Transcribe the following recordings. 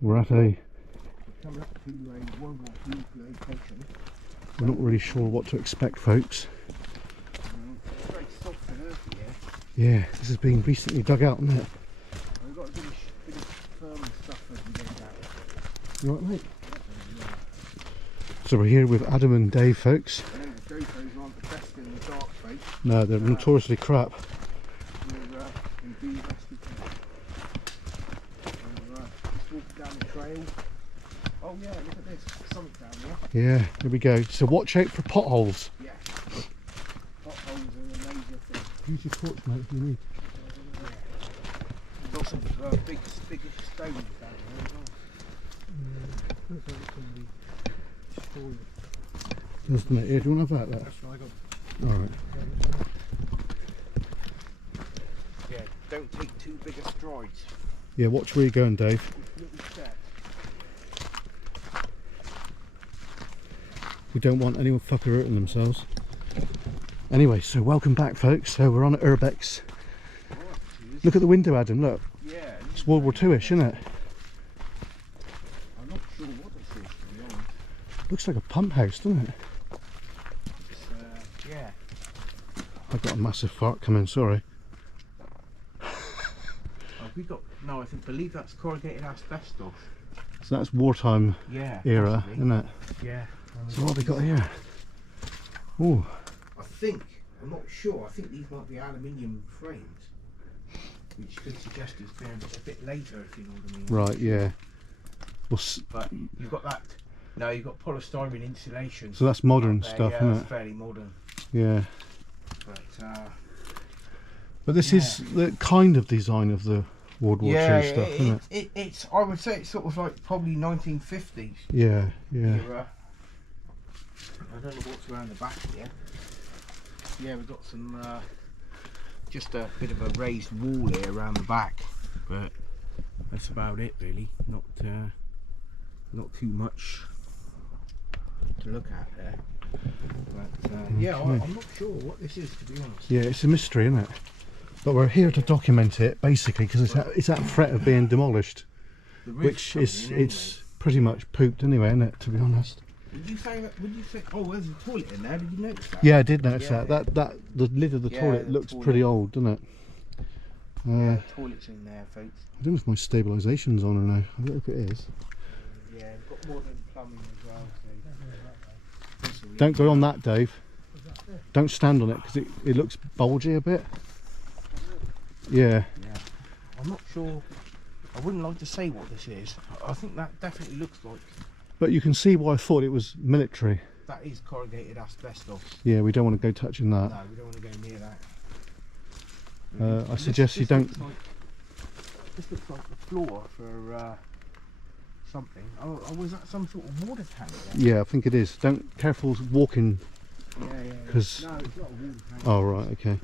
We're at a... Coming up to a World War II location. We're not really sure what to expect, folks. It's very soft and earthy here. Yeah, this has been recently dug out, isn't it? We've got a bit of firm stuff as we go down. You alright, mate? So we're here with Adam and Dave, folks. I know the GoPros aren't the best in the dark, folks. No, they're notoriously crap. We're in the best we can. Just walking down the trail. Oh yeah, look at this, something down there. Yeah, here we go. So watch out for potholes. Yeah. Potholes are a major thing. Use your torch, mate, if you need. Lots of big stones down there as well. Looks like somebody stole it. Doesn't it? Here, do you want to have that? That's what I got. Alright. Yeah, don't take too big a strides. Yeah, watch where you're going, Dave. Little step. We don't want anyone fucking hurting themselves. Anyway, so welcome back, folks. So we're on at urbex. Look at the window, Adam, look. Yeah. It's World War II-ish, isn't it? I'm not sure what this is, to be honest. Looks like a pump house, doesn't it? It's, yeah. I've got a massive fart coming, sorry. Have we got, no, believe that's corrugated asbestos. So that's wartime era, possibly. isn't it? Yeah. So what have we got here? Oh, I'm not sure, I think these might be aluminium frames, which could suggest it's been a bit later, if you know what I mean. right, yeah. Well, But you've got that, no, you've got polystyrene insulation. so that's modern there, stuff, yeah, isn't that's it? fairly modern. Yeah. But This is the kind of design of the World War II stuff, isn't it? It's, I would say it's sort of like probably 1950s. Yeah, yeah. Era. I don't know what's around the back here. Yeah, we've got some, just a bit of a raised wall here around the back, but that's about it really. Not too much to look at there. But yeah, I'm not sure what this is, to be honest. Yeah, it's a mystery, isn't it? But we're here to document it, basically, because it's at threat of being demolished, which is it's pretty much pooped anyway, isn't it? To be honest. Would you say that? Would you say? Oh, there's a toilet in there. Did you notice that? Yeah, I did notice Yeah. that. That the lid of the toilet the looks toilet. pretty old, doesn't it? Yeah, toilet's in there, folks. I don't know if my stabilisation's on or no. I don't know if it is. Yeah, we've got modern plumbing as well. So Don't go on that, Dave. Don't stand on it because it looks bulgy a bit. Yeah. yeah, I'm not sure. I wouldn't like to say what this is. I think that definitely looks like But you can see why I thought it was military. that is corrugated asbestos. Yeah, we don't want to go touching that. No, we don't want to go near that. I suggest you don't. This looks like the floor for something. Oh, was that some sort of water tank? Then? Yeah, I think it is. Careful walking. Yeah. 'Cause- No, it's not a water tank. Oh right, okay.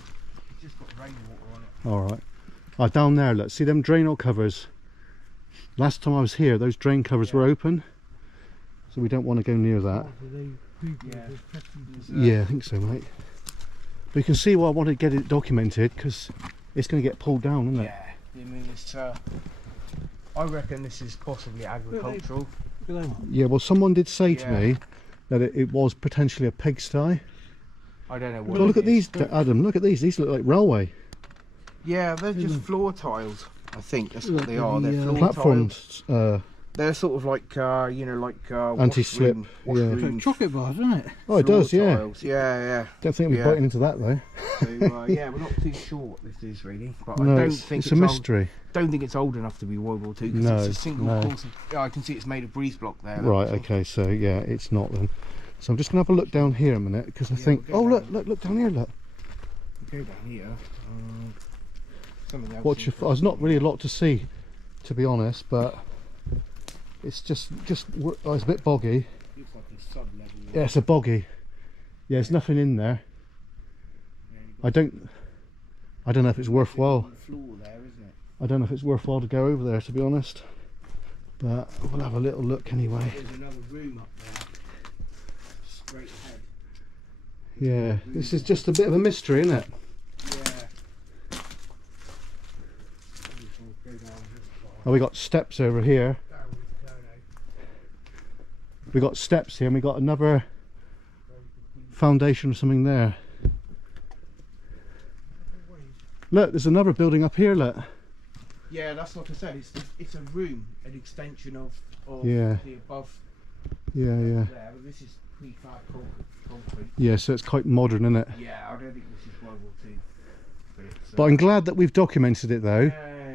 It's just got rainwater on it. All right. Ah, down there, look. See them drain covers. Last time I was here, those drain covers were open, so we don't want to go near that. Yeah, I think so, mate. But you can see why I want to get it documented, because it's going to get pulled down, isn't it? Yeah, I mean it's. I reckon this is possibly agricultural. Yeah. Well, someone did say to Yeah. me that it was potentially a pigsty. I don't know what. Well, it look at is. these, Adam. Look at these. These look like railway Yeah, they're just floor tiles. I think that's what they are. They're floor platforms. tiles. They're sort of like Anti-slip, washroom chocolate bars, isn't it? Oh, it does. floor Yeah. tiles. Yeah. Don't think we're Yeah. biting into that though. So yeah, we're not too sure what this is really, but No, I don't it's think a mystery. Don't think it's old enough to be World War II because No, it's a single no. course. I can see it's made of breeze block there. Right. Okay. So yeah, it's not then. So I'm just gonna have a look down here a minute because I think. we'll Oh go look down here. Look. Go down here. Something else. Watch your. There's not really a lot to see, to be honest, but it's just oh, it's a bit boggy. Looks like a sub-level. Yeah, it's a boggy. Yeah, there's nothing in there. I don't know if it's worthwhile. On the floor there, isn't it? I don't know if it's worthwhile to go over there, to be honest. But we'll have a little look anyway. There's another room up there. Straight ahead. Yeah, this is just a bit of a mystery, isn't it? Yeah. Go down this Oh, we got steps over here. We got steps here, and we got another foundation or something there. Look, there's another building up here, look. Yeah, that's what I said. It's a room, an extension of Yeah. the above. Yeah, yeah. There, but this is prefab concrete. Yeah, so it's quite modern, isn't it? Yeah, I don't think this is World War II. But I'm glad that we've documented it though,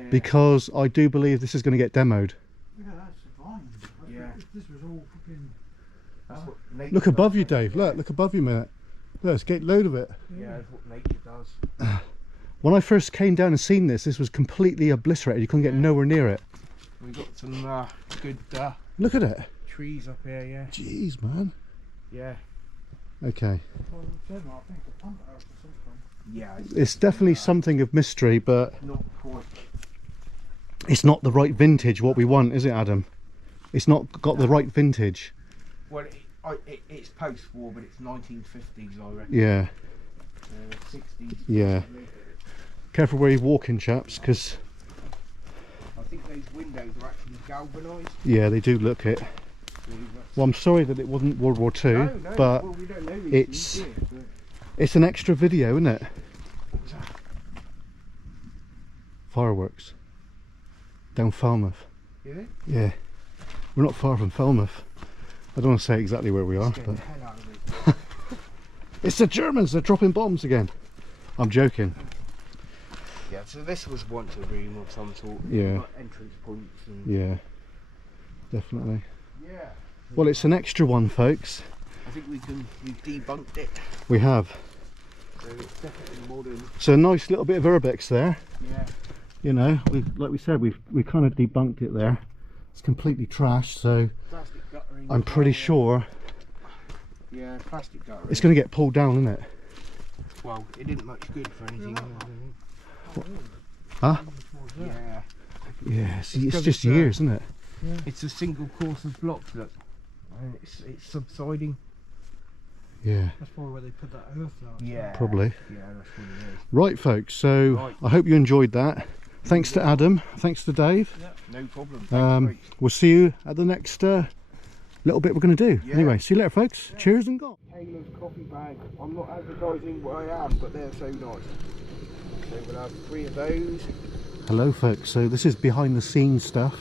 because I do believe this is going to get demoed. Yeah, that's fine. Yeah. This was all fucking. That's what nature Look above does, you, mate. Dave. Look above you a minute. Look, it's getting load of it. Yeah, that's what nature does. When I first came down and seen this was completely obliterated. You couldn't get nowhere near it. We got some good Look at it. trees up here. Yeah. Jeez, man. Yeah. Okay. Well, I think the pump house or something. Yeah. It's definitely something of mystery, but Not quite. it's not the right vintage what we want, is it, Adam? It's not got the right vintage. Well, it's post-war, but it's 1950s, I reckon. Yeah. 60s. Yeah. Probably. Careful where you're walking, chaps, because I think those windows are actually galvanised. yeah, they do look it. Well, I'm sorry that it wasn't World War II, No, but well, we don't know these it's things, do we? it's an extra video, isn't it? What's that? Fireworks down Falmouth. Is it? Yeah, we're not far from Falmouth. I don't want to say exactly where we are, Let's get but the hell out of it. it's the Germans. They're dropping bombs again. I'm joking. Yeah, so this was once a room of some sort. Yeah. Got entrance points and Yeah, definitely. yeah. Well, it's an extra one, folks. I think we've debunked it. We have. So it's definitely modern. So a nice little bit of urbex there. Yeah. You know, like we said, we kind of debunked it there. It's completely trashed, so Plastic guttering. I'm pretty sure Yeah, plastic guttering. it's going to get pulled down, isn't it? Well, it didn't much good for anything. I don't think. Huh? Yeah. Yeah, see, it's Because just it's, years, isn't it? It's a single course of blocks, look. And it's subsiding. Yeah, That's probably where they put that earth down. Yeah. probably. Yeah, that's what it is. Right, folks, so Right. I hope you enjoyed that. Thanks to Adam, thanks to Dave. No problem. Thanks, mate. We'll see you at the next little bit we're going to do. Yeah. Anyway, see you later, folks. Cheers and go. Taylor's coffee bag. I'm not advertising what I am, but they're so nice. So we'll have 3 of those. Hello, folks. So this is behind the scenes stuff,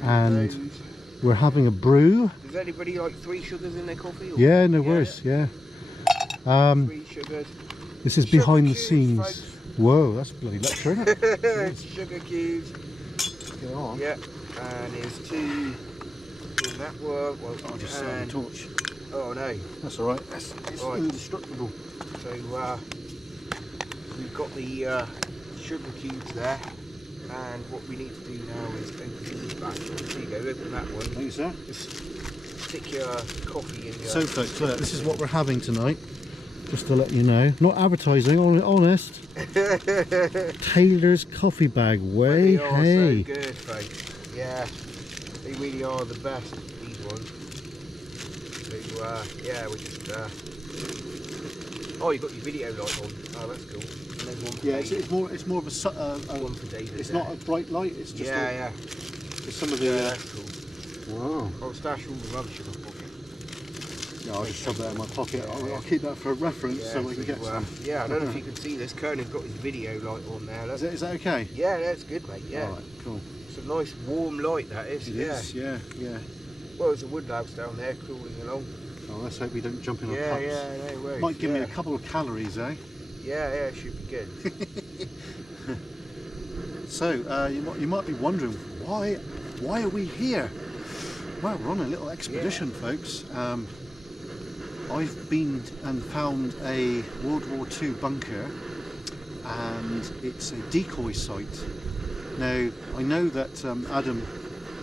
3 and of those. we're having a brew. Does anybody like 3 sugars in their coffee? Or? Yeah, no worries. Yeah. 3 sugars. This is Sugar behind the cubes, scenes. folks. Whoa, that's a bloody lecture, isn't it? Sugar cubes. Go on. Yeah. And there's 2 in that one. Well, I'll just set and, the torch. oh no. That's all right. It's Right. indestructible. So we've got the sugar cubes there, and what we need to do now is open these back. There you go, open that one. Thanks, sir. Just stick your coffee in your... So, folks, look, this is what we're having tonight. Just to let you know, not advertising, honest. Taylor's coffee bag, way They are hey. so good, folks. Yeah, they really are the best, these ones. So, yeah, we just... Oh, you've got your video light on. Oh, that's cool. And there's one for Yeah, David. it's more of a One for David. it's there. not a bright light. It's just Yeah, it's some of yeah. the. Yeah, that's cool. Wow. I'll stash all the rubbish in my pocket. Yeah, I'll just shove that in my pocket. Yeah. I'll keep that for reference so we can so, get some. yeah, I don't know if you can see this. Kernow's got his video light on there. Look. Is that okay? Yeah, that's good, mate. Yeah, All right, cool. it's a nice warm light. That is. It Yeah. is, yeah, yeah. Well, there's a woodlouse down there crawling along. Oh, let's hope we don't jump in our Yeah, cups. yeah, no worries. Might give me yeah. a couple of calories, eh? Yeah, yeah, should be good. So you might be wondering why are we here? Well, we're on a little expedition, folks. I've been and found a World War II bunker, and it's a decoy site. Now I know that Adam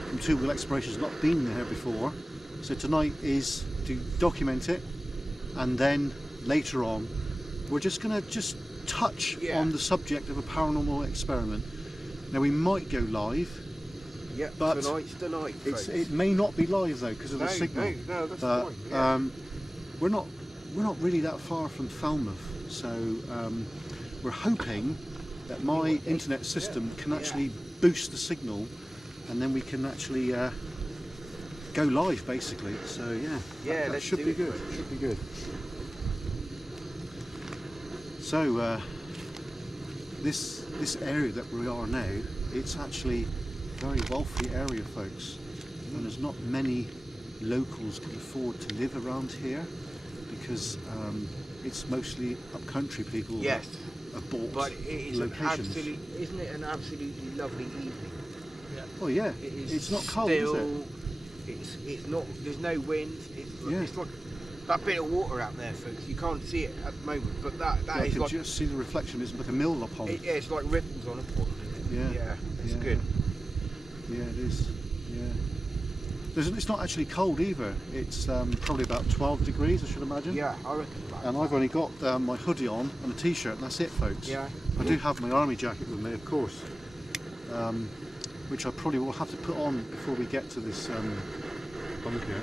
from Two Wheel Exploration has not been there before, so tonight is to document it, and then later on we're just going to touch Yeah. on the subject of a paranormal experiment. Now we might go live. Yeah, But tonight's the night, folks. It may not be live though because of no, the signal. no, that's But fine. Yeah. we're not really that far from Falmouth, so we're hoping that my internet system can actually boost the signal and then we can actually go live basically. So yeah, that let's should do be it. good. Should be good. So this area that we are now, it's actually a very wealthy area, folks, and there's not many locals can afford to live around here because it's mostly upcountry people. Yes. That have bought But it is locations. isn't it an absolutely lovely evening? Oh yeah, It is it's not cold, still, is it? It's not. There's no wind. It's like that bit of water out there, folks. You can't see it at the moment, but that I is can like just see the reflection. It's like a mill pond. yeah, it's like ripples on a pond. Yeah. It's Yeah. good. Yeah, it is. Yeah. It's not actually cold either. It's probably about 12 degrees, I should imagine. Yeah, I reckon. And I've only got my hoodie on and a t-shirt, and that's it, folks. Yeah. I do have my army jacket with me, of course, which I probably will have to put on before we get to this bunker.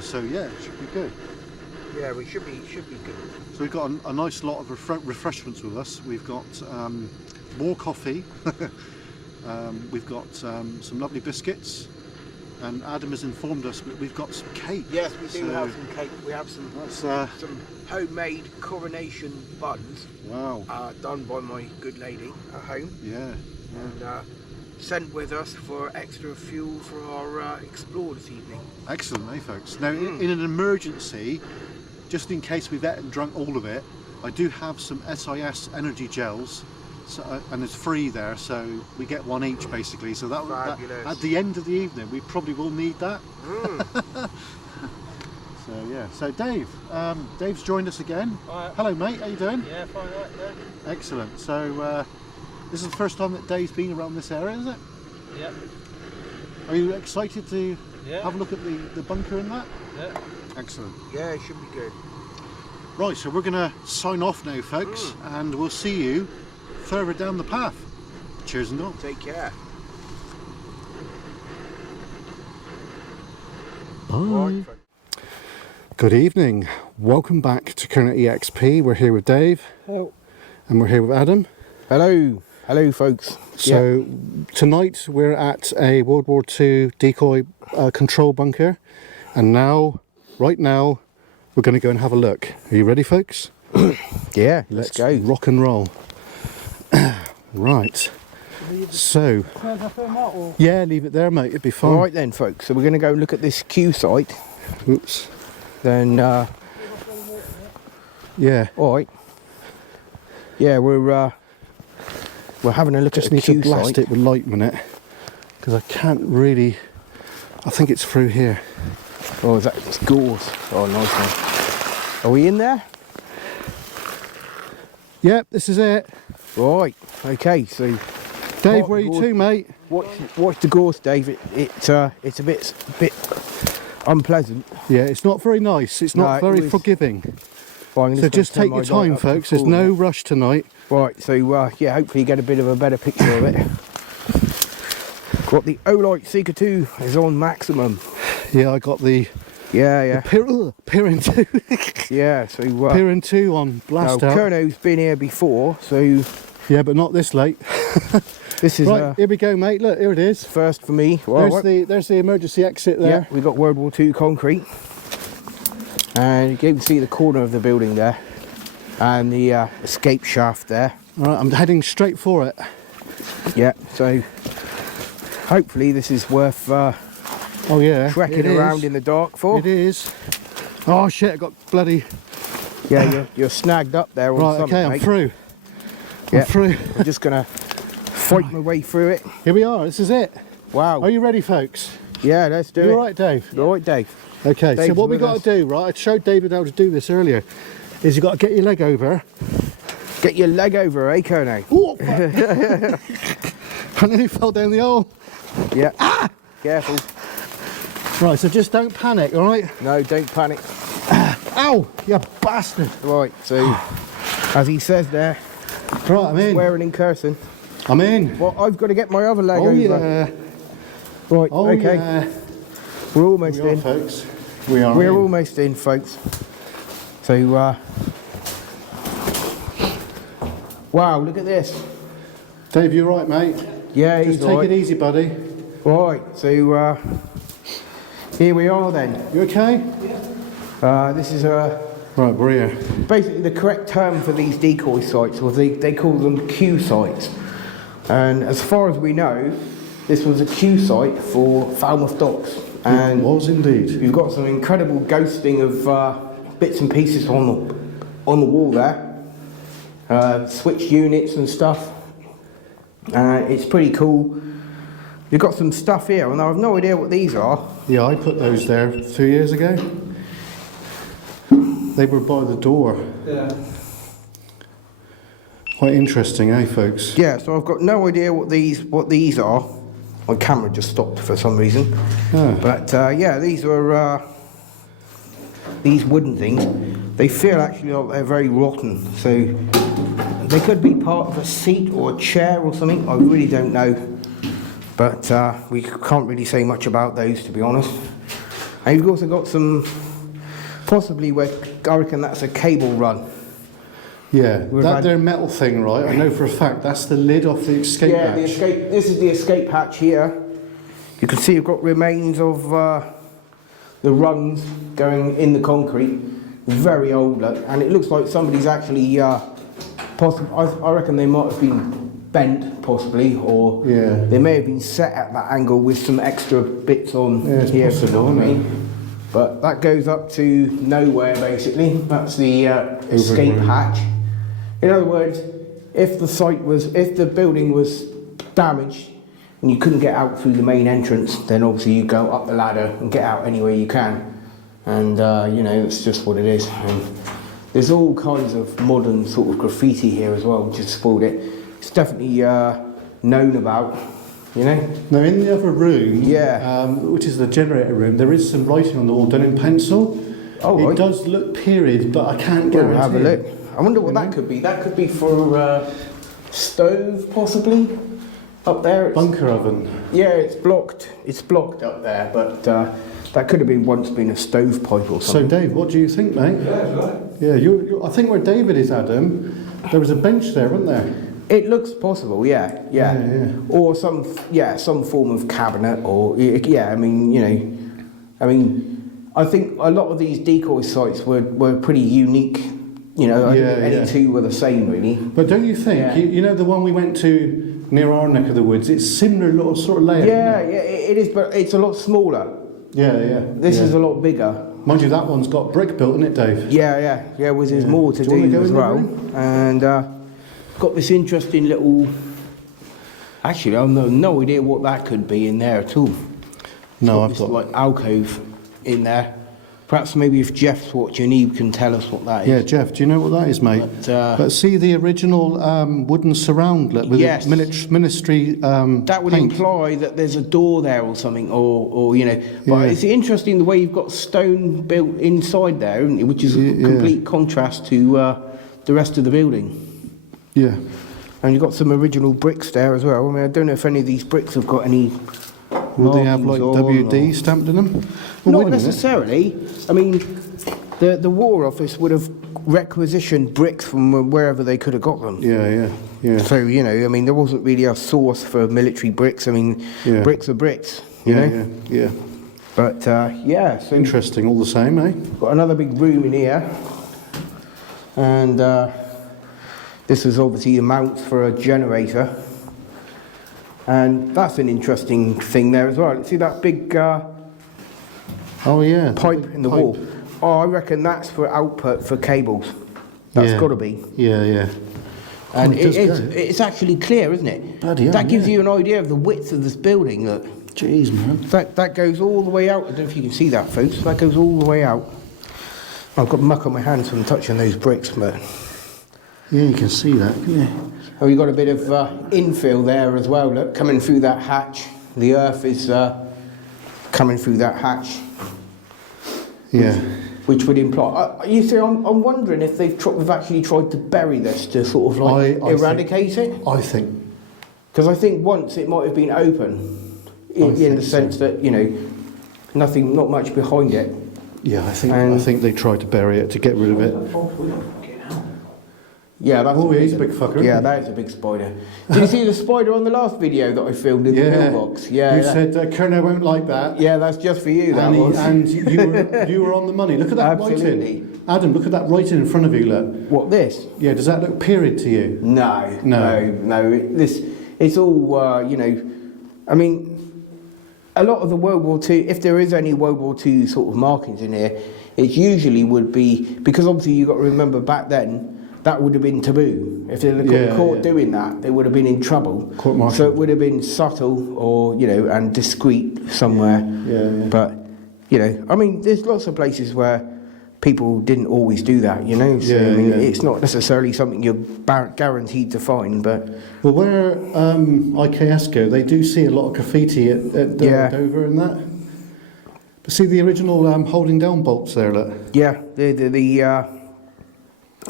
So yeah, it should be good. Yeah, we should be good. So we've got a nice lot of refreshments with us. We've got more coffee. We've got some lovely biscuits, and Adam has informed us that we've got some cake. Yes, we do have some cake. We have some That's some homemade coronation buns. wow. Done by my good lady at home, Yeah. and sent with us for extra fuel for our explore this evening. Excellent, eh, folks? Now, in an emergency, just in case we've ate and drunk all of it, I do have some SIS energy gels, so, and it's free there, so we get one each basically. So that at the end of the evening, we probably will need that. So yeah. So Dave, Dave's joined us again. Right. Hello, mate. How you doing? Yeah, fine, right, yeah. Excellent. So this is the first time that Dave's been around this area, is it? Yeah. Are you excited to Yeah. have a look at the bunker and that? Yeah. Excellent. Yeah, it should be good. Right, so we're going to sign off now, folks, and we'll see you further down the path. Cheers and all. Take care. Bye. Right, Good evening. Welcome back to KERNOW EXP. We're here with Dave. Oh. And we're here with Adam. hello, folks. So tonight we're at a World War II decoy control bunker, and right now we're going to go and have a look. Are you ready, folks? Yeah, let's go. Rock and roll. Right. So yeah, leave it there, mate. It'd be fine. All right then, folks. So we're going to go look at this Q site. Oops. Then, Yeah. all right. Yeah, we're having a look Just at the need to Q blast site. it with light a minute, because I can't really. I think it's through here. Oh, is that it's gorse? Oh, nice one. Are we in there? Yep, this is it. Right. Okay. So, Dave, Hot where are you gorse. to, mate? watch the gorse, Dave. It's a bit unpleasant. Yeah, it's not very nice. It's not No, it very was- forging. Well, I'm So just gonna take turn your my time, light up to folks. There's full no now. rush tonight. Right, so yeah, hopefully you get a bit of a better picture of it. Got the Olight Seeker 2 is on maximum. Yeah, I got the Yeah. Pirin 2. Yeah, so Pirin 2 on blast now, out. KERNOW's been here before, so Yeah, but not this late. this is Right, here we go, mate. Look, here it is. first for me. Well, There's the emergency exit yeah, there. we got World War II concrete. And you can see the corner of the building there. And the escape shaft there. All right, I'm heading straight for it. Yeah, so hopefully this is worth Oh yeah, trekking it is. around in the dark for. It is. Oh shit! I got bloody. Yeah, you're snagged up there on Right, something, okay, I'm mate. through. Yeah. I'm through. I'm just gonna fight my way through it. Here we are. This is it. Wow. Are you ready, folks? Yeah, let's do You it. all right, Dave? All right, Dave. Okay. So Dave's what we with got us. to do, right? I showed David how to do this earlier. Is you got to get your leg over. Get your leg over, eh, KERNOW? Oh, fuck. I nearly fell down the hole. Yeah. Careful. Right. So just don't panic. All right. No, don't panic. Ow! You bastard. Right, so as he says there, Right, I'm in. swearing and cursing. I'm in. Well, I've got to get my other leg Oh over. yeah. Right, Oh okay. yeah. We're almost We are, in. folks. We are. We're in. almost in, folks. So, wow, look at this. Dave, you right, mate? Yeah, Just he's take alright. it easy, buddy. Right, so here we are then. You okay? This is Right, we're here. basically the correct term for these decoy sites, or they call them Q sites. And as far as we know, this was a Q site for Falmouth Docks. And It was indeed. you've got some incredible ghosting of bits and pieces on the wall there. Switch units and stuff. It's pretty cool. You've got some stuff here, and I have no idea what these are. Yeah, I put those there 2 years ago. They were by the door. Yeah. Quite interesting, eh, folks? Yeah, so I've got no idea what these are. My camera just stopped for some reason. Ah. But yeah, these were these wooden things. They feel actually like they're very rotten. So they could be part of a seat or a chair or something. I really don't know. But we can't really say much about those, to be honest. And you've also got some, possibly where I reckon that's a cable run. Yeah, We've that had- there metal thing, right? I know for a fact that's the lid off the escape Yeah, hatch. the escape. This is the escape hatch here. You can see you've got remains of the rungs going in the concrete. Very old look, and it looks like somebody's actually possibly. I reckon they might have been bent, possibly, or Yeah. they may have been set at that angle with some extra bits on Yeah, it's here. possible, if you know what I isn't it? mean? But that goes up to nowhere, basically. That's the escape Overgrown. hatch. In other words, if the building was damaged and you couldn't get out through the main entrance, then obviously you go up the ladder and get out any way you can. And you know, it's just what it is. And there's all kinds of modern sort of graffiti here as well, which has spoiled it. It's definitely known about, you know. Now, in the other room, Yeah. which is the generator room, there is some writing on the wall done in pencil. Oh, it right. does look period, but I can't Go guarantee. have a look. it. I wonder what that could be. That could be for stove, possibly. Up there. It's, Bunker oven. yeah, it's blocked. It's blocked up there, but that could have been once been a stovepipe or So, something. Dave, what do you think, mate? Yeah, I think where David is, Adam, there was a bench there, wasn't there? It looks possible, yeah. Yeah. Or some form of cabinet, or yeah. I mean, you know, I think a lot of these decoy sites were pretty unique. You know, I don't think any two were the same, really. But don't you think, Yeah. you know the one we went to near our neck of the woods, it's similar little sort of layout? Yeah, isn't it? it is, but it's a lot smaller. Yeah. This yeah. is a lot bigger. Mind you, that one's got brick built, isn't it, Dave? Yeah. Which there's more to Do you wanna do go as in the well. room? And got this interesting little. Actually, I have no idea what that could be in there at all. No, Got I've this, got... like alcove in there. Perhaps maybe if Jeff's watching, he can tell us what that is. Yeah, Jeff, do you know what that is, mate? But, see the original wooden surroundlet with Yes. the ministry that would paint? imply that there's a door there or something, or you know. But Yeah. it's interesting the way you've got stone built inside there, isn't it? Which is a complete contrast to the rest of the building. Yeah. And you've got some original bricks there as well. I mean, I don't know if any of these bricks have got any. Will they have like markings on, WD or- stamped in them? Well, Not wait a minute. necessarily. I mean, the War Office would have requisitioned bricks from wherever they could have got them. Yeah. So, you know, I mean, there wasn't really a source for military bricks. I mean, Yeah. bricks are bricks, you know? Yeah. But, yeah, so Interesting, all the same, eh? got another big room in here. And this is obviously the mount for a generator. And that's an interesting thing there as well. See that big Oh yeah. pipe in the wall? Oh, I reckon that's for output for cables. That's Yeah. got to be. Yeah. And Oh, it does go. it's actually clear, isn't it? Bloody hell, that gives yeah. you an idea of the width of this building. Look, Jeez, man. that goes all the way out. I don't know if you can see that, folks. That goes all the way out. I've got muck on my hands from touching those bricks, but Yeah, you can see that. Yeah. oh, you've got a bit of infill there as well. Look, coming through that hatch. The earth is coming through that hatch. Yeah. Which would imply, you see, I'm wondering if we've actually tried to bury this to sort of like I eradicate it. I think. Because I think once it might have been open, in the sense that, you know, not much behind it. Yeah, I think they tried to bury it to get rid of it. Yeah, that's Oh, he's a big fucker. Yeah, isn't that is a big spider. Did you see the spider on the last video that I filmed in he? the pillbox? Yeah. You said KERNOW won't like that. Yeah, that's just for you. That was. And you were on the money. Look at that Absolutely. writing. Adam, look at that writing in front of you. Look. What, this? Yeah. Does that look period to you? No. It's all you know. I mean, a lot of the World War II, if there is any World War II sort of markings in here, it usually would be, because obviously you've got to remember back then, that would have been taboo. If they'd have got caught doing that, they would have been in trouble. So it would have been subtle or, you know, and discreet somewhere. Yeah. But, you know, I mean, there's lots of places where people didn't always do that, you know. So, I mean, it's not necessarily something you're guaranteed to find, but... Well, where IKS go, they do see a lot of graffiti at Dover and that. But see the original holding down bolts there, look. Yeah,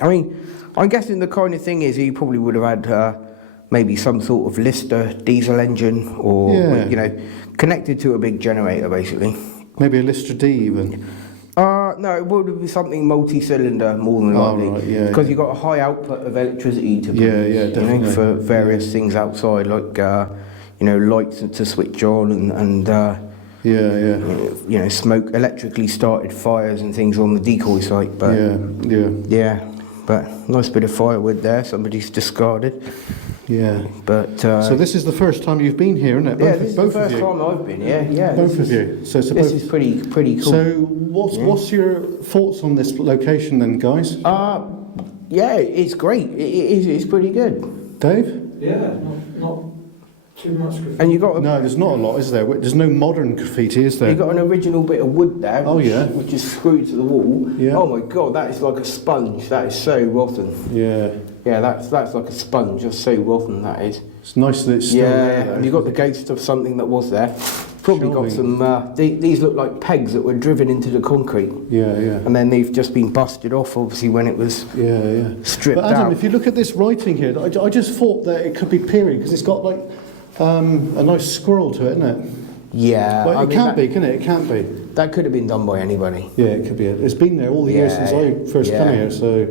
I mean, I'm guessing the kind of thing is he probably would have had maybe some sort of Lister diesel engine or, you know, connected to a big generator, basically. Maybe a Lister D even. No, it would be something multi-cylinder more than likely. Right, because you've got a high output of electricity to produce, definitely. you know, for various things outside, like, you know, lights to switch on and you know, smoke, electrically started fires and things on the decoy site. But yeah. But nice bit of firewood there, somebody's discarded. Yeah. But so this is the first time you've been here, isn't it? Yeah, this is the first time I've been here. Yeah. Both of you. So this is pretty cool. So what's your thoughts on this location then, guys? Yeah, it's great. It's pretty good. Dave? Yeah, not too much graffiti. And you got No, there's not a lot, is there? There's no modern graffiti, is there? You got an original bit of wood there, which is screwed to the wall. Yeah. Oh my god, that is like a sponge. That is so rotten. Yeah, that's like a sponge. That's so rotten. That is. It's nice that it's still there. And you got the ghost of something that was there. Probably got some. These look like pegs that were driven into the concrete. Yeah. And then they've just been busted off, obviously, when it was stripped But Adam, out. if you look at this writing here, I just thought that it could be period because it's got like a nice squirrel to it, isn't it? Yeah. Well, it can't be, can it? It can't be. That could have been done by anybody. Yeah, it could be. It's been there all the years since I first come here, so.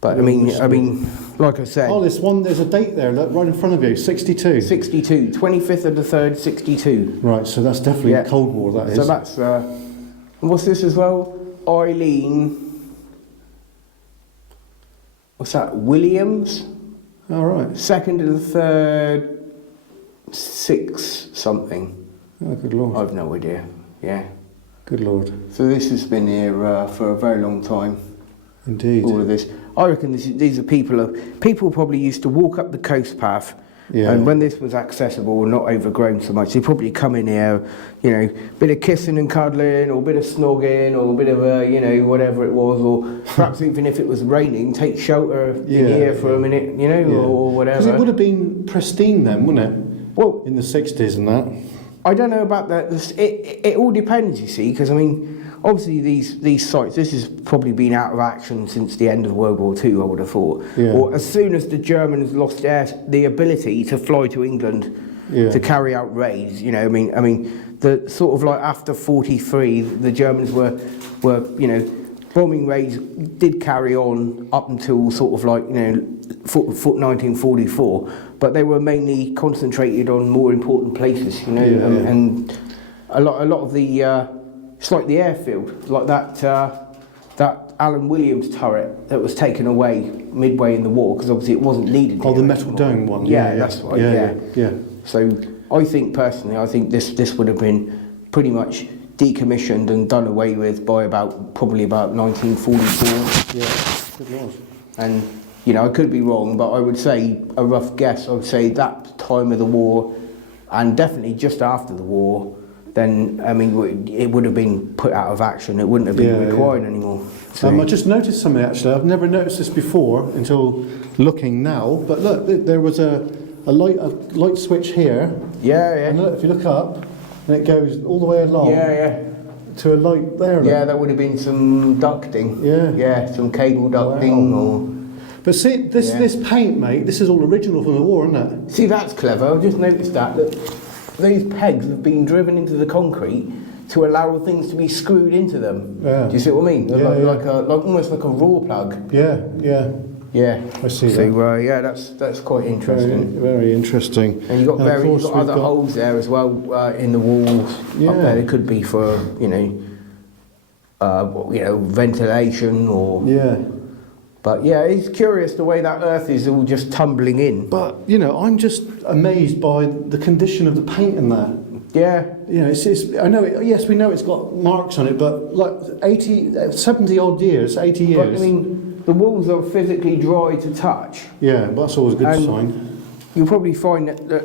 But I mean, like I said. Oh, there's a date there, look, right in front of you, 62. 62, 25th of the 3rd, 62. Right, so that's definitely Cold War, that is. So that's, what's this as well? Eileen, what's that, Williams? All right. 2nd to the 3rd, 6 something. Oh, good Lord. I've no idea, yeah. Good Lord. So this has been here for a very long time. Indeed. All of this. I reckon these are people probably used to walk up the coast path, and when this was accessible and not overgrown so much, they probably come in here, you know, bit of kissing and cuddling, or a bit of snogging, or a bit of you know, whatever it was, or perhaps even if it was raining, take shelter in here for a minute, you know, or whatever. Because it would have been pristine then, wouldn't it? Well, in the 60s and that. I don't know about that. It all depends, you see, because I mean, obviously these sites, this has probably been out of action since the end of World War II, I would have thought. Or as soon as the Germans lost the ability to fly to England to carry out raids, you know, I mean, the sort of like after 43, the Germans were you know, bombing raids did carry on up until sort of like, you know, 1944, but they were mainly concentrated on more important places, you know, and a lot of the it's like the airfield, like that Alan Williams turret that was taken away midway in the war because obviously it wasn't needed. Oh, the metal dome one. Yeah, that's right. Yeah. So I think personally, this would have been pretty much decommissioned and done away with by probably about 1944. Yeah, good Lord. And you know, I could be wrong, but I would say a rough guess. I would say that time of the war, and definitely just after the war. Then, I mean, it would have been put out of action. It wouldn't have been required anymore. So. I just noticed something, actually. I've never noticed this before until looking now. But look, there was a light switch here. Yeah. And look, if you look up, and it goes all the way along. To a light there. Look. Yeah, that would have been some ducting. Yeah, some cable ducting or... But see, this paint, mate, this is all original from the war, isn't it? See, that's clever. I've just noticed that these pegs have been driven into the concrete to allow things to be screwed into them. Yeah. Do you see what I mean? Like almost like a raw plug. Yeah. Yeah. I see So that. yeah, that's quite interesting. Very interesting. And you've got of course we've other holes there as well in the walls up there. It could be for ventilation or. Yeah. But yeah, it's curious the way that earth is all just tumbling in. But I'm just amazed by the condition of the paint in that. Yeah. I know. Yes, we know it's got marks on it, but like 70 odd years, 80 years. But I mean, the walls are physically dry to touch. Yeah, but that's always a good sign. You'll probably find that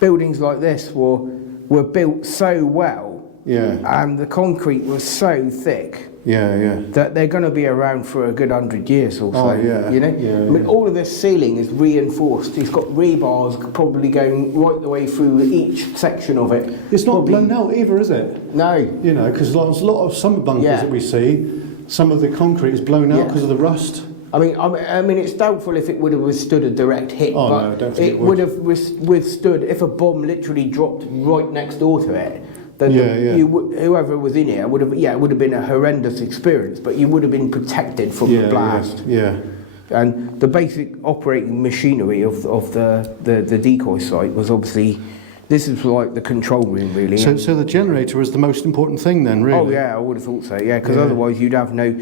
buildings like this were built so well. Yeah. And the concrete was so thick. Yeah. That they're going to be around for a good 100 years or so. Oh, yeah. I mean, all of this ceiling is reinforced. It's got rebars probably going right the way through each section of it. It's not blown out either, is it? No. Because there's a lot of summer bunkers that we see. Some of the concrete is blown out because of the rust. I mean, it's doubtful if it would have withstood a direct hit. Oh, but no, I don't think it would have withstood if a bomb literally dropped right next door to it. Then whoever was in here would have, it would have been a horrendous experience, but you would have been protected from the blast. Yeah. And the basic operating machinery of the decoy site was obviously, this is like the control room really. So the generator was the most important thing then, really? Oh yeah, I would have thought so, because otherwise you'd have no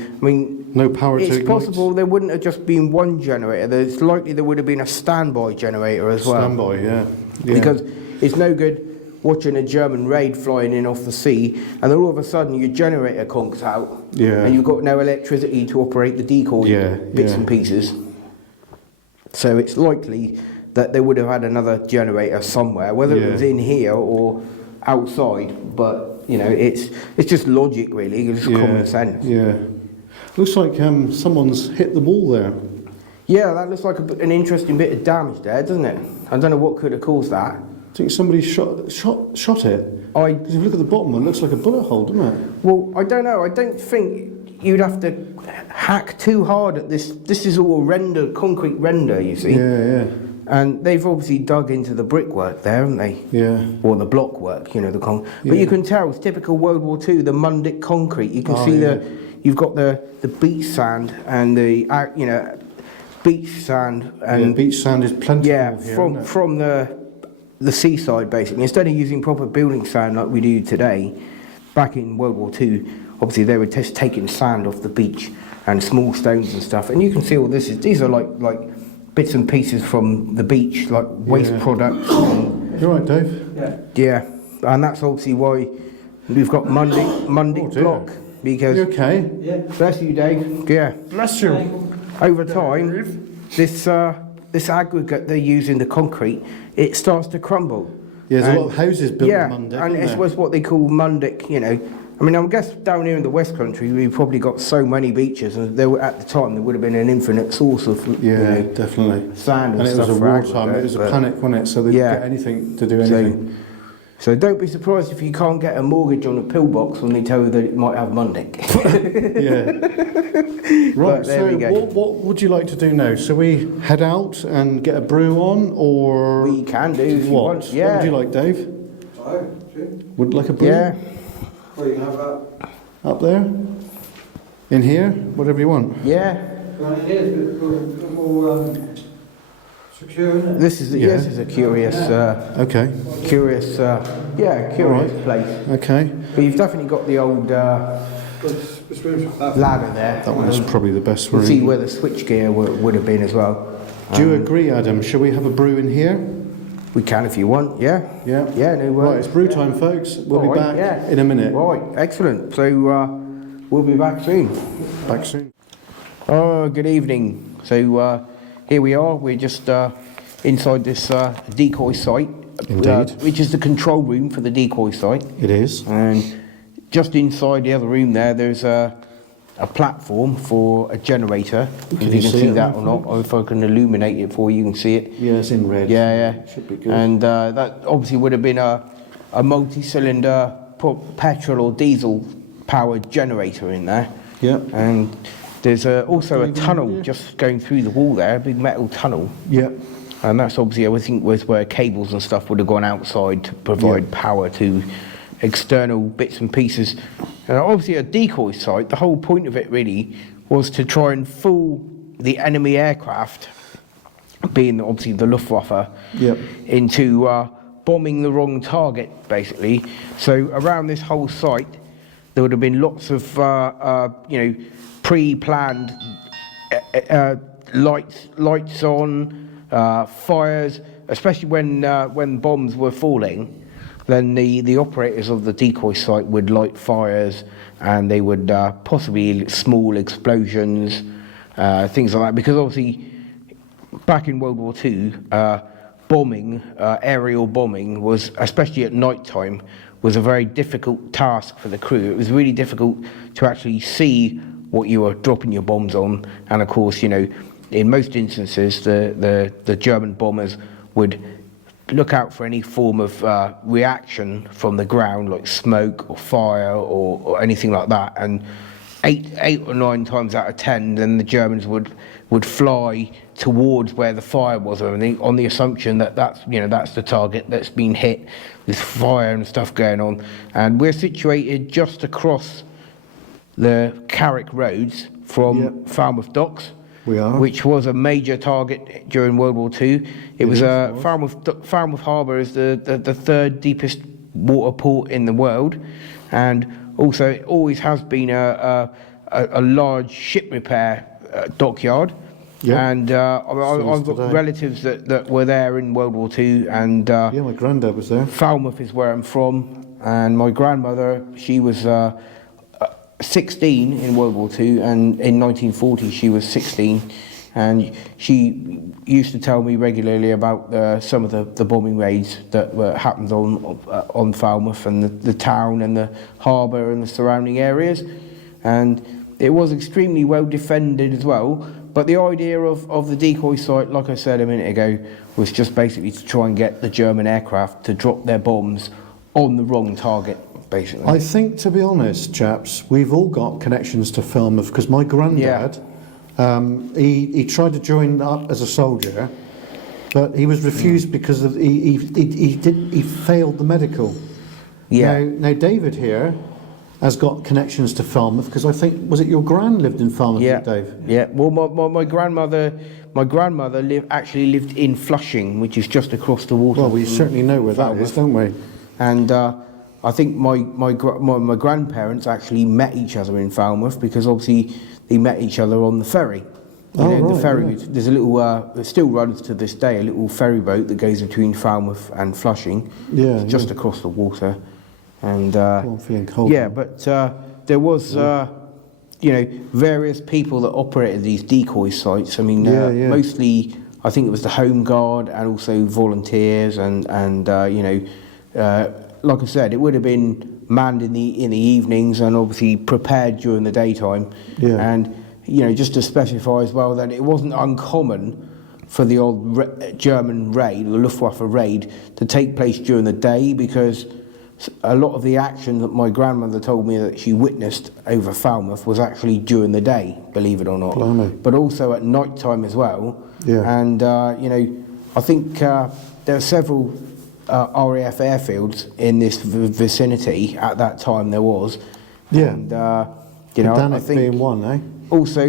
power to ignite. It's possible there wouldn't have just been one generator, it's likely there would have been a standby generator as well. Standby, yeah. Because it's no good watching a German raid flying in off the sea, and then all of a sudden your generator conks out, and you've got no electricity to operate the decoy bits and pieces. So it's likely that they would have had another generator somewhere, whether it was in here or outside. But it's just logic, really. It's common sense. Yeah. Looks like someone's hit the wall there. Yeah, that looks like an interesting bit of damage there, doesn't it? I don't know what could have caused that. I think somebody shot it. Because if you look at the bottom one, it looks like a bullet hole, doesn't it? Well, I don't know. I don't think you'd have to hack too hard at this. This is all concrete render, you see. Yeah. And they've obviously dug into the brickwork there, haven't they? Yeah. Or the block work, But you can tell it's typical World War II, the Mundic concrete. You can see you've got the beach sand and the beach sand and beach sand is plentiful here, from the seaside, basically. Instead of using proper building sand like we do today, back in World War II, obviously they were just taking sand off the beach and small stones and stuff. And you can see all this these are like bits and pieces from the beach, like waste products. You're right, Dave. Yeah, and that's obviously why we've got Mundic block. Because you okay? Yeah. Bless you, Dave. Yeah. Bless you. Over time, this aggregate they use in the concrete, it starts to crumble. Yeah, there's a lot of houses built in Mundic. Yeah, and it was what they call Mundic, I mean, I guess down here in the West Country, we've probably got so many beaches, and at the time there would have been an infinite source of definitely sand and stuff. And it was a wartime, it was a panic, wasn't it? So they'd get anything to do anything. So don't be surprised if you can't get a mortgage on a pillbox when they tell you that it might have Mundic. Right, so what would you like to do now? Shall we head out and get a brew on, or... We can do if you want. What would you like, Dave? Would like a brew? Yeah. Well, you can have that. Up there? In here? Whatever you want. Yeah. Well, it is, but more secure, isn't it? This is a curious, curious place. Okay. But you've definitely got the old ladder there. That one's probably the best room. You see where the switchgear would have been as well. Do you agree, Adam? Shall we have a brew in here? We can if you want, yeah. Yeah. Yeah, no worries. Right, it's brew time, folks. We'll be back in a minute. Right, excellent. So we'll be back soon. Back soon. Oh, good evening. So here we are. We're just inside this decoy site. Indeed. Which is the control room for the decoy site. It is. And just inside the other room there's a platform for a generator. If you can see that or not, or if I can illuminate it for you, you can see it. Yeah, it's in red. Yeah. Should be good. And that obviously would have been a multi-cylinder petrol or diesel powered generator in there. Yeah. And there's also a tunnel just going through the wall there, a big metal tunnel. Yeah. And that's obviously, I think, was where cables and stuff would have gone outside to provide power to external bits and pieces. And obviously a decoy site, the whole point of it really was to try and fool the enemy aircraft, being obviously the Luftwaffe, Yep. into bombing the wrong target, basically. So around this whole site, there would have been lots of, pre-planned lights on, fires, especially when bombs were falling. Then the operators of the decoy site would light fires, and they would possibly small explosions, things like that. Because obviously, back in World War II, bombing, aerial bombing, was, especially at night time, was a very difficult task for the crew. It was really difficult to actually see what you were dropping your bombs on, and of course, in most instances, the German bombers would look out for any form of reaction from the ground, like smoke or fire or anything like that. And eight or nine times out of 10, then the Germans would fly towards where the fire was, on the assumption that that's the target that's been hit with fire and stuff going on. And we're situated just across the Carrick roads from Falmouth Docks. We are. Which was a major target during World War II. It was Falmouth Harbour is the third deepest water port in the world, and also it always has been a large ship repair dockyard. Yeah. And I've got relatives that were there in World War II, and my granddad was there. Falmouth is where I'm from, and my grandmother, she was 16 in World War II, and in 1940 she was 16, and she used to tell me regularly about some of the bombing raids that happened on Falmouth and the town and the harbour and the surrounding areas, and it was extremely well defended as well. But the idea of the decoy site, like I said a minute ago, was just basically to try and get the German aircraft to drop their bombs on the wrong target, basically. I think, to be honest, chaps, we've all got connections to Falmouth, because my granddad, he tried to join up as a soldier, but he was refused because of he failed the medical. Yeah. Now David here has got connections to Falmouth, because I think, was it your gran lived in Falmouth, Dave? Yeah. Well, my grandmother actually lived in Flushing, which is just across the water. Well, we certainly know where that is, don't we? And I think my grandparents actually met each other in Falmouth, because obviously they met each other on the ferry. The ferry. Yeah. There's a little, it still runs to this day, a little ferry boat that goes between Falmouth and Flushing. Yeah. It's just across the water. And I'm feeling cold. Yeah, but there was various people that operated these decoy sites. I mean, mostly I think it was the Home Guard and also volunteers, and like I said, it would have been manned in the evenings and obviously prepared during the daytime. Yeah. And just to specify as well that it wasn't uncommon for the old German raid, the Luftwaffe raid, to take place during the day, because a lot of the action that my grandmother told me that she witnessed over Falmouth was actually during the day, believe it or not. Blimey. But also at night time as well. Yeah. And I think there are several RAF airfields in this vicinity at that time. There was. Yeah. And I think being one, eh? Also,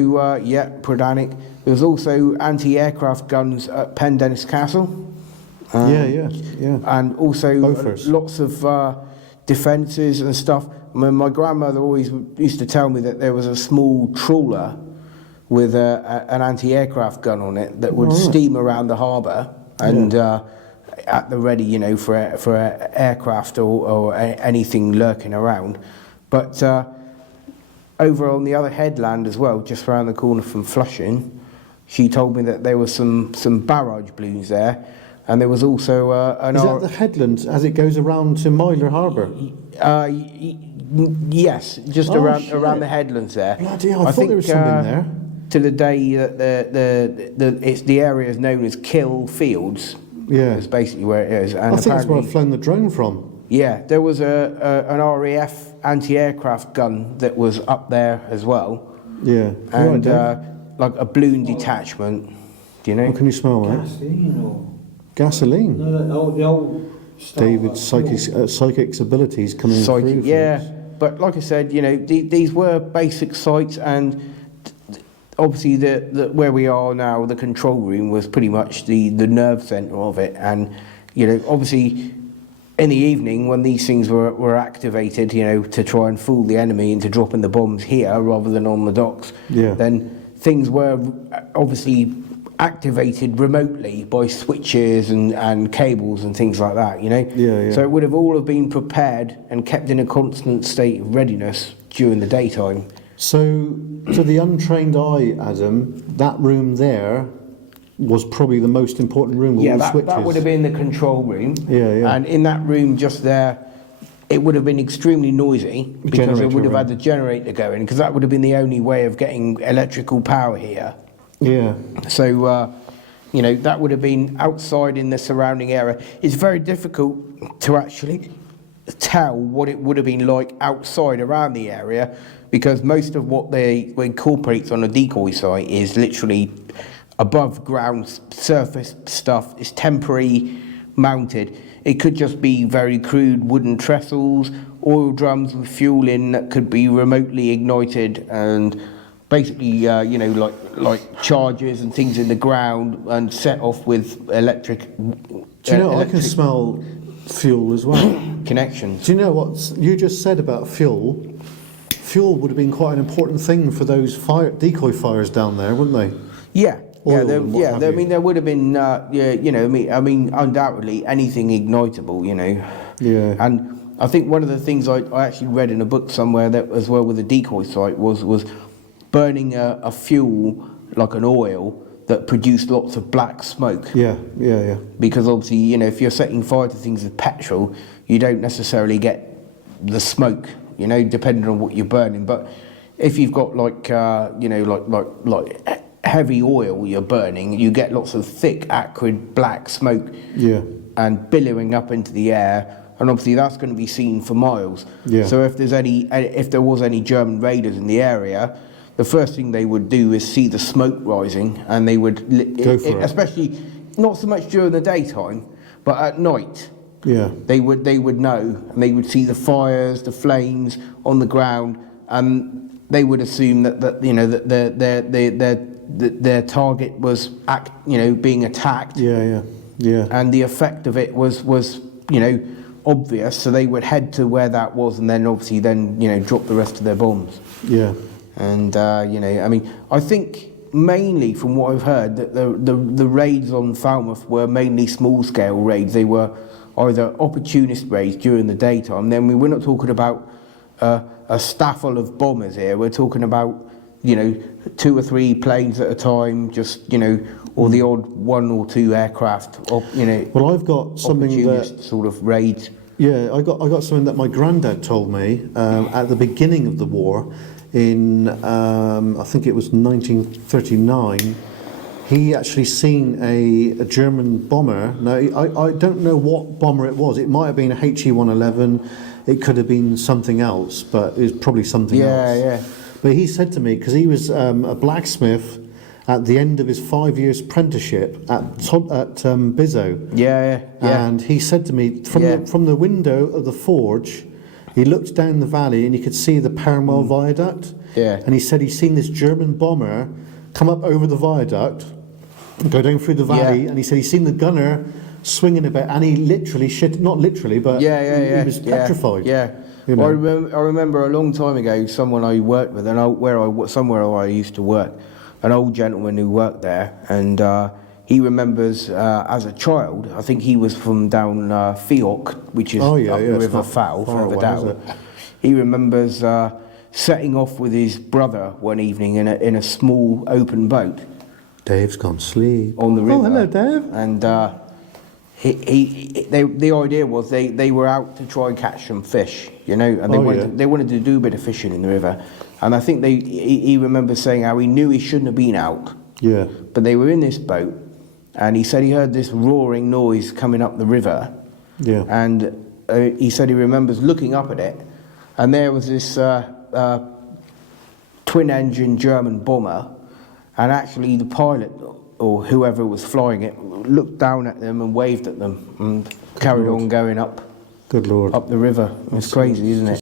Prodanic. There was also anti-aircraft guns at Pendennis Castle. And also lots of defences and stuff. I mean, my grandmother always used to tell me that there was a small trawler with an anti-aircraft gun on it that would steam around the harbour and at the ready, for aircraft or anything lurking around. But over on the other headland as well, just around the corner from Flushing, she told me that there were some barrage balloons there. And there was also Is that the headland as it goes around to Myler Harbour? Yes, just around the headlands there. Bloody hell, I thought there was something there. To the day that the area is known as Kill Fields. Yeah, it's basically where it is. And I think that's where I've flown the drone from. Yeah, there was an RAF anti-aircraft gun that was up there as well. Yeah, and like a balloon detachment. Do you know? What can you smell, mate? Gasoline. No, the old David's psychic abilities coming through. Yeah, but like I said, these were basic sites, and obviously the where we are now, the control room was pretty much the nerve centre of it, and you know, obviously in the evening when these things were activated, you know, to try and fool the enemy into dropping the bombs here rather than on the docks, then things were obviously activated remotely by switches and cables and things like that, you know. So it would have all have been prepared and kept in a constant state of readiness during the daytime. So, to the untrained eye, Adam, that room there was probably the most important room with all the switches. That would have been the control room. Yeah. And in that room just there, it would have been extremely noisy because it would have had the generator going, because that would have been the only way of getting electrical power here. Yeah. So, you know, that would have been outside in the surrounding area. It's very difficult to actually tell what it would have been like outside around the area, because most of what they incorporates on a decoy site is literally above ground surface stuff. It's temporary mounted. It could just be very crude wooden trestles, oil drums with fuel in that could be remotely ignited, and basically, you know, like charges and things in the ground and set off with electric. Do you know, I can smell fuel as well. Connections. Do you know what you just said about fuel? Fuel would have been quite an important thing for those decoy fires down there, wouldn't they? Yeah. I mean, there would have been, you know, I mean, undoubtedly anything ignitable, you know. Yeah. And I think one of the things I actually read in a book somewhere that as well with a decoy site was burning a fuel like an oil that produced lots of black smoke. Yeah. Because obviously, you know, if you're setting fire to things with petrol, you don't necessarily get the smoke, you know, depending on what you're burning. But if you've got like, you know, like heavy oil you're burning, you get lots of thick, acrid, black smoke. Yeah. And billowing up into the air, and obviously that's going to be seen for miles. Yeah. So if there was any German raiders in the area, the first thing they would do is see the smoke rising, and they would go for it. Especially not so much during the daytime, but at night. Yeah. They would know, and they would see the fires, the flames on the ground, and they would assume that you know that their target was being attacked. Yeah. And the effect of it was you know obvious, so they would head to where that was, and then obviously you know drop the rest of their bombs. Yeah. And you know, I mean, I think mainly from what I've heard that the raids on Falmouth were mainly small scale raids. They were either opportunist raids during the daytime. Then we're not talking about a staffel of bombers here. We're talking about, you know, 2 or 3 planes at a time, just, you know, or the odd 1 or 2 aircraft, or, you know. Well, I've got something that sort of raids. Yeah, I got something that my granddad told me at the beginning of the war. In I think it was 1939, he actually seen a German bomber. Now I don't know what bomber it was. It might have been a HE-111. It could have been something else, but it was probably something else. Yeah. But he said to me, because he was a blacksmith at the end of his 5 years apprenticeship at Bizzo. Yeah. And he said to me, from the window of the forge, he looked down the valley and he could see the Parnwell Viaduct. Yeah. And he said he's seen this German bomber come up over the viaduct, go down through the valley, and he said he's seen the gunner swinging about, and he literally not literally, but he was petrified. Yeah. You know? Well, I remember a long time ago, someone I worked with, somewhere I used to work, an old gentleman who worked there, and he remembers as a child, I think he was from down Fiok, which is up the River Fowl, further down. He remembers setting off with his brother one evening in a small open boat. Dave's gone sleep. On the river. Oh, hello, Dave. And the idea was they were out to try and catch some fish, you know, and they wanted to do a bit of fishing in the river. And I think he remembers saying how he knew he shouldn't have been out. Yeah. But they were in this boat, and he said he heard this roaring noise coming up the river. Yeah. And he said he remembers looking up at it, and there was this twin-engine German bomber, and actually the pilot or whoever was flying it looked down at them and waved at them and carried on going up. Good Lord. Up the river. It's crazy, isn't it?